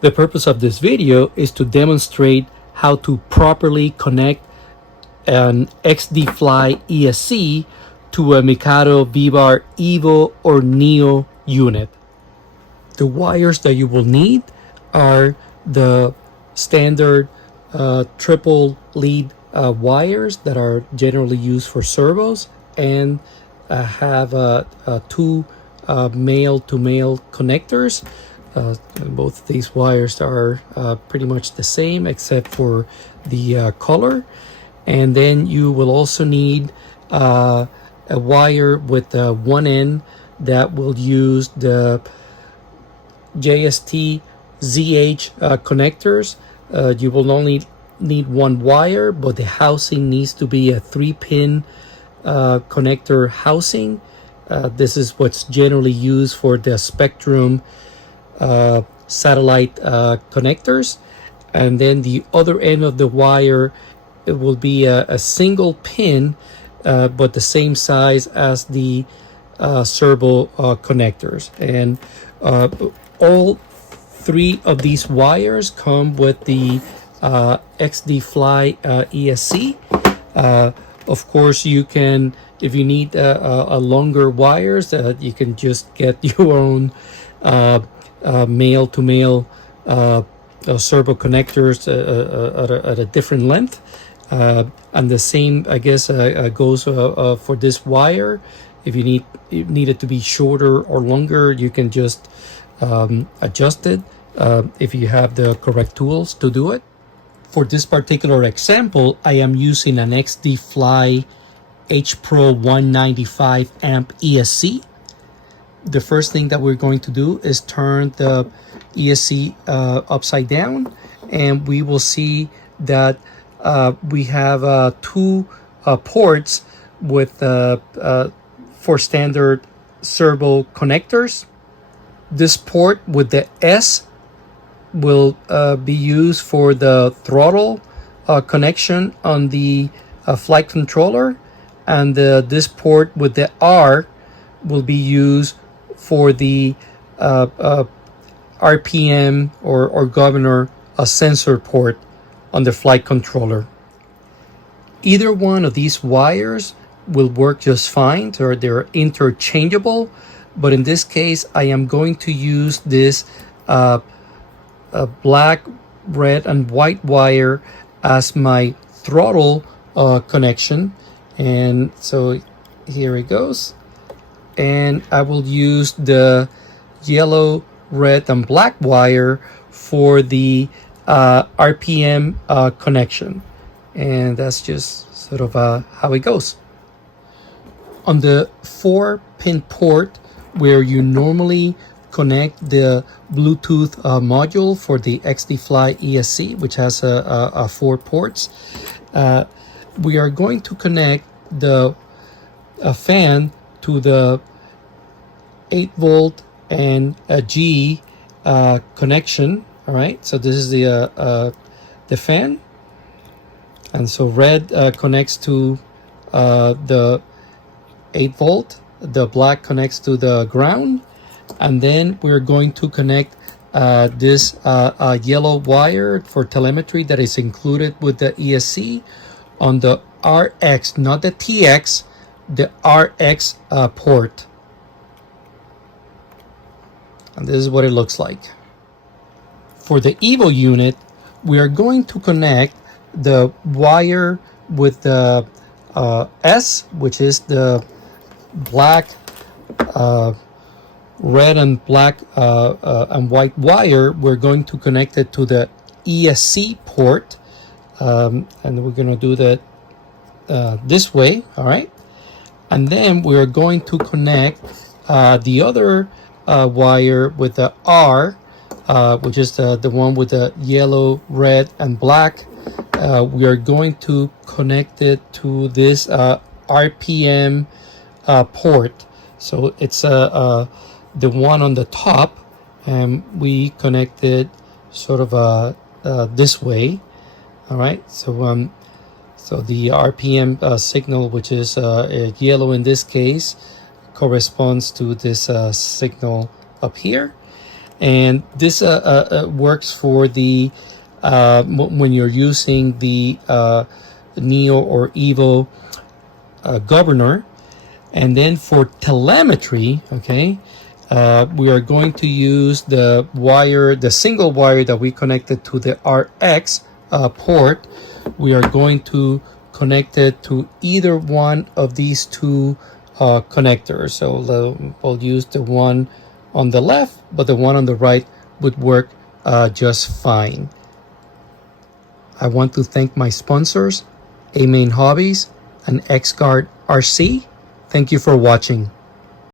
The purpose of this video is to demonstrate how to properly connect an XDFly ESC to a Mikado V-Bar EVO or Neo unit. The wires that you will need are the standard triple lead wires that are generally used for servos, and have two male-to-male connectors. Both of these wires are pretty much the same except for the color. And then you will also need a wire with one end that will use the JST ZH connectors. You will only need one wire, but the housing needs to be a 3-pin connector housing. This is what's generally used for the Spectrum satellite connectors. And then the other end of the wire, it will be a single pin, but the same size as the servo connectors. And all three of these wires come with the XDFly ESC. Of course, you can, if you need a longer wires, you can just get your own male-to-male servo connectors at a different length. And the same, I guess, goes for this wire. If you need it to be shorter or longer, you can just adjust it if you have the correct tools to do it. For this particular example, I am using an XDFly H Pro 195 amp ESC. The first thing that we're going to do is turn the ESC upside down, and we will see that we have two ports with for standard servo connectors. This port with the S will be used for the throttle connection on the flight controller, and this port with the R will be used for the RPM or governor sensor port on the flight controller. Either one of these wires will work just fine, or they're interchangeable, but in this case I am going to use this black, red, and white wire as my throttle connection. And so here it goes, and I will use the yellow, red, and black wire for the RPM connection. And that's just sort of how it goes. On the 4-pin port where you normally connect the Bluetooth module for the XDFly ESC, which has 4 ports, we are going to connect the fan to the 8-volt and a G connection. All right, so this is the fan, and so red connects to the 8-volt, the black connects to the ground, and then we're going to connect this yellow wire for telemetry that is included with the ESC on the RX, not the TX, the RX port. And this is what it looks like. For the EVO unit, we are going to connect the wire with the S, which is the black, red, and black and white wire. We're going to connect it to the ESC port, and we're going to do that this way. All right, and then we're going to connect the other wire with the R, which is the one with the yellow, red, and black. We are going to connect it to this RPM port. So it's the one on the top, and we connect it sort of this way. All right, so so the RPM signal, which is yellow in this case, corresponds to this signal up here. And this works for the when you're using the Neo or EVO governor. And then for telemetry, okay, we are going to use the wire, the single wire that we connected to the RX port. We are going to connect it to either one of these two connectors. So we'll use the one on the left, but the one on the right would work just fine. I want to thank my sponsors, A Main Hobbies and XGuard RC. Thank you for watching.